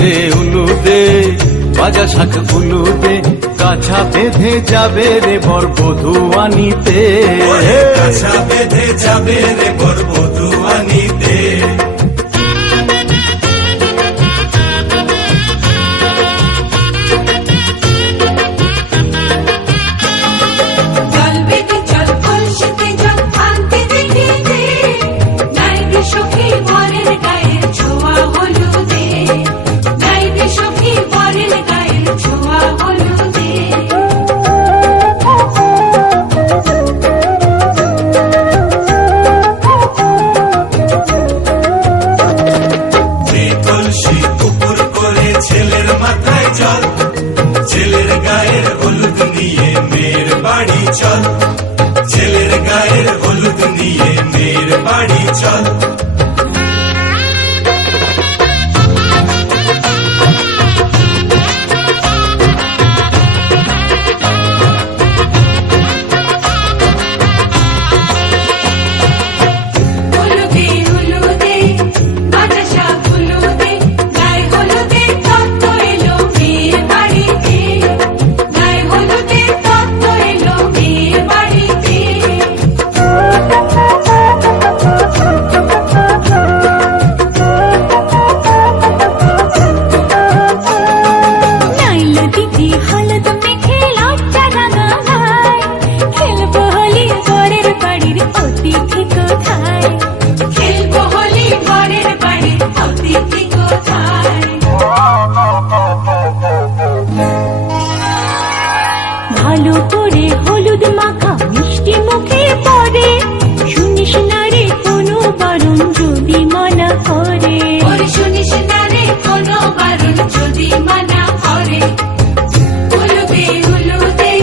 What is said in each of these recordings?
বাজে উলুদে, বাজা শাক উলুদে, কাছা বেঁধে যাবে রে বর বধূ আনিতে, কাছা বেঁধে যাবে রে বর বধূ আনিতে। ছেলের মাথায় জল, ছেলের গায়ের হলুদ নিয়ে মেয়ের বাড়ি চল, ছেলের গায়ের হলুদ নিয়ে মেয়ের বাড়ি চল। ভালো করে হলুদ মাখা মিষ্টি মুখে পড়ে, শুনিস না রে কোনো বারণ যদি মানা করে, শুনিস না রে কোনো বারণ যদি মানা করে। হলুদে হলুদে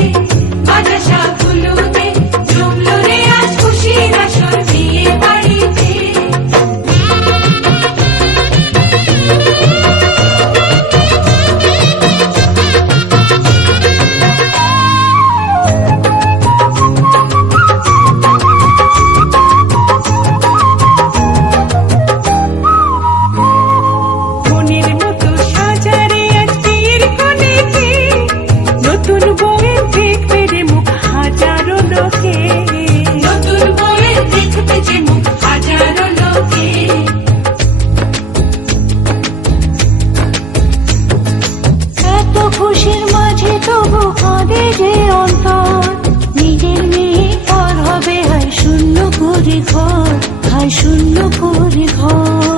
বাজা শাক হলুদে, জমলো রে আজ খুশির আসর বিয়ে বাড়িতে। খুশির মাঝে তবু কাঁদে যে অন্তর, নিজের মেয়ে পর হবে হায় শূন্য করে ঘর, হায় শূন্য করে ঘর।